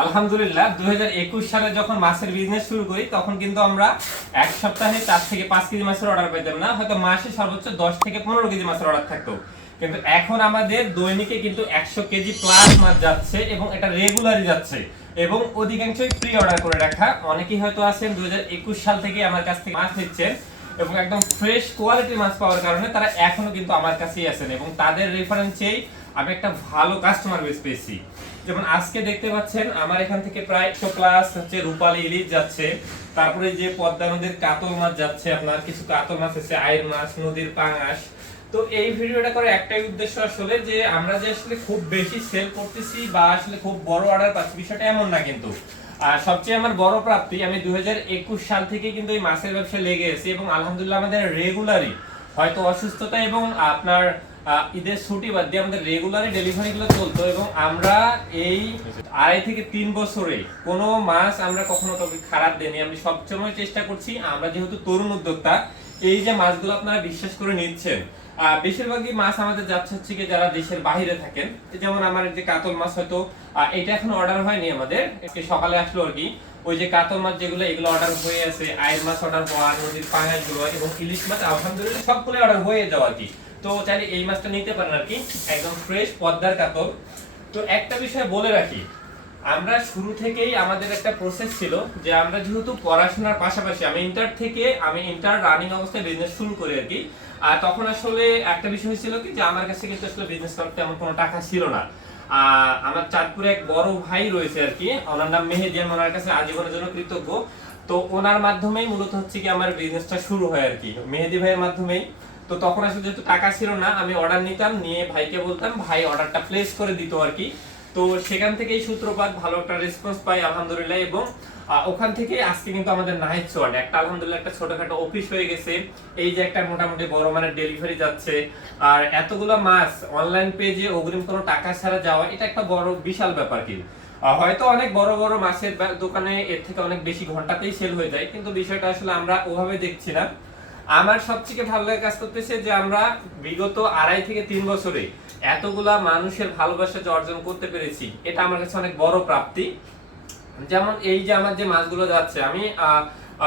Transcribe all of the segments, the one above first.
আলহামদুলিল্লাহ 2021 সালে যখন মাছের বিজনেস শুরু করি তখন কিন্তু আমরা এক সপ্তাহে 4 থেকে 5 কেজি মাছের অর্ডার পেতাম না, হয়তো মাসে সর্বোচ্চ 10 থেকে 15 কেজি মাছের অর্ডার থাকতো। কিন্তু এখন আমাদের দৈনিকে কিন্তু 100 কেজি প্লাস মাছ যাচ্ছে এবং এটা রেগুলারই যাচ্ছে এবং অধিকাংশই প্রি অর্ডার করে রাখা। অনেকেই হয়তো আছেন 2021 সাল থেকে আমার কাছ থেকে মাছ নিচ্ছেন এবং একদম ফ্রেশ কোয়ালিটির মাছ পাওয়ার কারণে তারা এখনো কিন্তু আমার কাছেই আছেন এবং তাদের রেফারেন্সেই আমি একটা ভালো কাস্টমার বেস পেয়েছি। যেমন আজকে দেখতে পাচ্ছেন আমার এখান থেকে প্রায় 100 প্লাস হচ্ছে রূপালী ইলিশ যাচ্ছে, তারপরে যে পদ্মা নদীর কাতল মাছ যাচ্ছে, আপনার কিছু কাতল মাছ আছে, আইর মাছ, নদীর পাঙাশ। তো এই ভিডিওটা করে একটাই উদ্দেশ্য আসলে যে আমরা যে আসলে খুব বেশি সেল করতেছি বা আসলে খুব বড় অর্ডার পাচ্ছি বিষয়টা এমন না কিন্তু। আর সবচেয়ে আমার বড় প্রাপ্তি, আমি 2021 সাল থেকে কিন্তু এই মাছের ব্যবসায় লেগে আছি এবং আলহামদুলিল্লাহ আমাদের রেগুলারই হয়তো অসুস্থতা এবং আপনার ঈদের ছুটি বাদ দিয়ে আমাদের রেগুলারই ডেলিভারি গুলো চলতো এবং আমরা এই 2.5 থেকে 3 বছরে কোনো মাস আমরা কখনো কাউকে খারাপ দেইনি। আমি সবসময় চেষ্টা করছি, আমরা যেহেতু তরুণ উদ্যোক্তা, এই যে মাছগুলো আপনারা বিশ্বাস করে নিচ্ছেন, বেশিরভাগই মাছ আমাদের যাচ্ছে হচ্ছে কি যারা দেশের বাইরে থাকেন। যেমন আমার যে কাতল মাছ হয়তো এটা এখন অর্ডার হয়নি, আমাদের সকালে আসলো আর কি। ওই যে কাতল মাছ যেগুলো এগুলো অর্ডার হয়ে আছে, আইর মাছ অর্ডার হওয়া, নদীর পাঙাশ গুলো এবং ইলিশ মাছ আলহামদুলিল্লাহ সবগুলো অর্ডার হয়ে যাওয়া আর কি। তো চাইলে এই মাছটা নিতে পারেন আর কি, একদম ফ্রেশ পদ্মার কাতল। তো একটা বিষয় বলে রাখি, আমরা শুরু থেকেই আমাদের একটা প্রসেস ছিল যে আমরা যেহেতু পড়াশোনার পাশাপাশি আমি ইন্টার রানিং অবস্থায় বিজনেস শুরু করি আর কি। আর তখন আসলে একটা বিষয় হয়েছিল কি যে আমার কাছে কিন্তু আসলে বিজনেস করতে এমন কোনো টাকা ছিল না। আমার চাঁদপুরে এক বড় ভাই রয়েছে আর কি, ওনার নাম মেহেদি, আমি ওনার কাছে আজীবনের জন্য কৃতজ্ঞ। তো ওনার মাধ্যমেই মূলত হচ্ছে কি আমার বিজনেসটা শুরু হয় আর কি, মেহেদি ভাইয়ের মাধ্যমেই। তো তখন আসলে যেহেতু টাকা ছিল না, আমি অর্ডার নিতাম, নিয়ে ভাইকে বলতাম, ভাই অর্ডারটা প্লেস করে দিত আর কি। তো সেখান থেকেই সূত্রপাত, ভালো একটা রেসপন্স পাই আলহামদুলিল্লাহ এবং ওখান থেকে আজকে কিন্তু আমাদের নাহিদ সোয়ান একটা আলহামদুলিল্লাহ একটা ছোটখাটো অফিস হয়ে গেছে। এই যে একটা মোটামুটি বড় মানের ডেলিভারি যাচ্ছে, আর এতগুলো মাছ অনলাইন পেজে অগ্রিম কোনো টাকা ছাড়া যাওয়া, এটা একটা বড় বিশাল ব্যাপার কি। হয়তো অনেক বড় বড় মাছের দোকানে এর থেকে অনেক বেশি ঘন্টাতেই সেল হয়ে যায়, কিন্তু বিষয়টা আসলে আমরা ওভাবে দেখছি না। আমার সবথেকে ভালো লাগে কাজ করতেছে যে আমরা বিগত 2.5 থেকে 3 বছরে এতগুলা মানুষের ভালোবাসা যে অর্জন করতে পেরেছি, এটা আমার কাছে অনেক বড় প্রাপ্তি। যেমন এই যে আমার যে মাছগুলো যাচ্ছে, আমি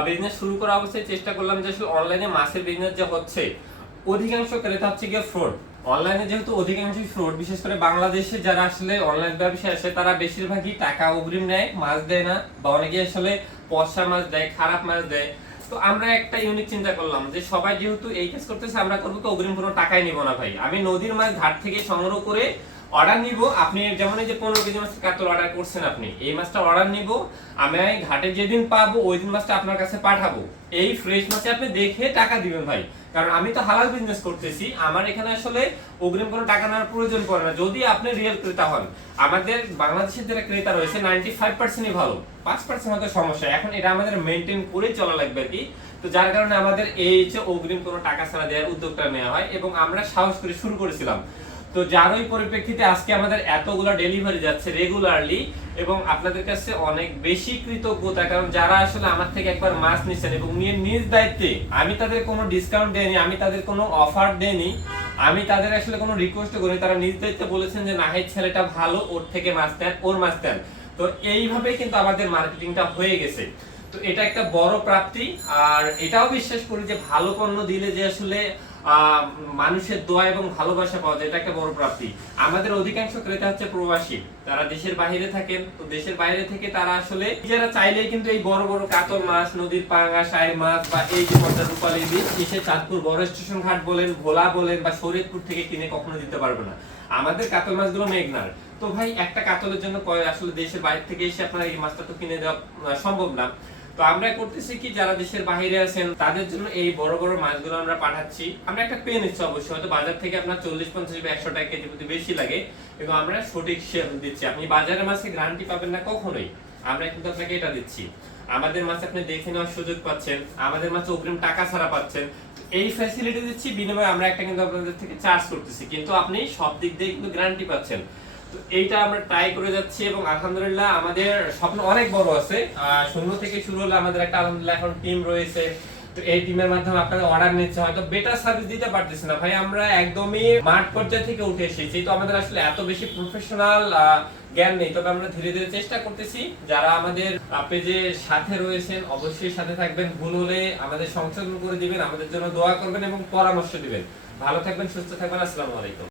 বিজনেস শুরু করা অবস্থায় চেষ্টা করলাম যে আসলে অনলাইনে মাছের বিজনেস যে হচ্ছে, অধিকাংশ ক্রেতা হচ্ছে গিয়ে ফ্রড। অনলাইনে যেহেতু অধিকাংশ ফ্রড, বিশেষ করে বাংলাদেশে যারা আসলে অনলাইন ব্যবসায় আসে তারা বেশিরভাগই টাকা অগ্রিম নেয়, মাছ দেয় না, বা অনেকে আসলে পচা মাছ দেয়, খারাপ মাছ দেয়। তো আমরা একটা ইউনিক চিন্তা করলাম যে সবাই যেহেতু এই কাজ করতেছে, আমরা করবো তো অগ্রিম কোনো টাকাই নিব না ভাই। আমি নদীর মাছ ঘাট থেকে সংগ্রহ করে অর্ডার নিব। আপনি যেমন এই যে 15 কেজি মাছ কাতল অর্ডার করছেন, আপনি এই মাছটা অর্ডার নিব, আমি ঘাটে যেদিন পাবো ওই দিন মাছটা আপনার কাছে পাঠাবো। এই ফ্রেশ মাছে আপনি দেখে টাকা দিবেন ভাই, কারণ আমি তো হালাল বিজনেস করতেছি, আমার এখানে আসলে অগ্রিম কোনো টাকা নেওয়ার প্রয়োজন পড়ে না যদি আপনি রিয়েল ক্রেতা হন। আমাদের বাংলাদেশের যারা ক্রেতা রয়েছে 95%ই ভালো, 5% হয়তো সমস্যা, এখন এটা আমাদের মেনটেন করেই চলা লাগবে আর কি। তো যার কারণে আমাদের এই যে অগ্রিম কোনো টাকা ছাড়া দেওয়ার উদ্যোগটা নেওয়া হয় এবং আমরা সাহস করে শুরু করেছিলাম। তো যার ওই পরিপ্রেক্ষিতে আজকে আমাদের এতগুলো ডেলিভারি যাচ্ছে রেগুলারলি এবং আপনাদের কাছে অনেক বেশি কৃতজ্ঞতা, কারণ যারা আসলে আমার থেকে একবার মাছ নিছেন এবং নিয়ে নিজ দায়িত্বে, আমি তাদের কোনো ডিসকাউন্ট দেইনি, আমি তাদের কোনো অফার দেইনি, আমি তাদের আসলে কোনো রিকোয়েস্ট করিনি, তারা নিজ দায়িত্বে বলেছেন যে নাহিদ ছেলেটা ভালো, ওর থেকে মাছ দেন, ওর মাছ দেন। তো এইভাবে কিন্তু আমাদের মার্কেটিংটা হয়ে গেছে। তো এটা একটা বড় প্রাপ্তি। আর এটাও বিশ্বাস করি যে ভালো পণ্য দিলে যে আসলে মানুষের দোয়া এবং ভালোবাসা পাওয়া যায়, এটা একটা বড় প্রাপ্তি। আমাদের অধিকাংশ ক্রেতা হচ্ছে প্রবাসী, তারা দেশের বাইরে থাকেন। তো দেশের বাইরে থেকে তারা আসলে নিজেরা চাইলেই কিন্তু এই বড় বড় কাতল মাছ, নদীর পাঙাশ, আইর মাছ বা এই যে পদ্মা রূপালী ইলিশ এসে চাঁদপুর বড় স্টেশন ঘাট বলেন, ভোলা বলেন বা শরীয়তপুর থেকে কিনে কখনো দিতে পারবে না। আমাদের কাতল মাছগুলো মেঘনার। তো ভাই একটা কাতলের জন্য আসলে দেশের বাইরে থেকে এসে আপনারা এই মাছটা তো কিনে দেওয়া সম্ভব না। তো আমরা করতেছি কি, যারা দেশের বাইরে আছেন তাদের জন্য এই বড় বড় মাছগুলো আমরা পাঠাচ্ছি। আমরা একটা পেয়ে নিচ্ছি, অবশ্যই হয়তো বাজার থেকে আপনার 40, 50 বা 100 টাকা কেজি প্রতি বেশি লাগে, কিন্তু আমরা সঠিক শেপ দিচ্ছি। আপনি বাজারের মাছে গ্যারান্টি পাবেন না কখনোই, আমরা কিন্তু আপনাকে এটা দিচ্ছি। আমাদের মাছ আপনি দেখে নেওয়ার সুযোগ পাচ্ছেন, আমাদের মাছ অগ্রিম টাকা ছাড়া পাচ্ছেন। এই ফ্যাসিলিটি দিচ্ছি, বিনিময়ে আমরা একটা কিন্তু আপনাদের থেকে চার্জ করতেছি, কিন্তু আপনি সব দিক দিয়ে কিন্তু গ্যারান্টি পাচ্ছেন। তো এইটা আমরা ট্রাই করে যাচ্ছি এবং আলহামদুলিল্লাহ আমাদের স্বপ্ন অনেক বড় আছে। শূন্য থেকে শুরু হলে আমাদের একটা আলহামদুলিল্লাহ এখন টিম রয়েছে। তো এই টিমের মাধ্যমে আপনাদের অর্ডার নিচ্ছে, হয়তো বেটার সার্ভিস দিতে পারতেছি না ভাই, আমরা একদমই মাঠ পর্যায়ে থেকে উঠে এসেছি। তো আমাদের আসলে এত বেশি প্রফেশনাল জ্ঞান নেই। তবে আমরা ধীরে ধীরে চেষ্টা করতেছি। যারা আমাদের পেজের সাথে রয়েছেন অবশ্যই সাথে থাকবেন, ভুল হলে আমাদের সংশোধন করে দিবেন, আমাদের জন্য দোয়া করবেন এবং পরামর্শ দিবেন। ভালো থাকবেন, সুস্থ থাকবেন। আসসালামু আলাইকুম।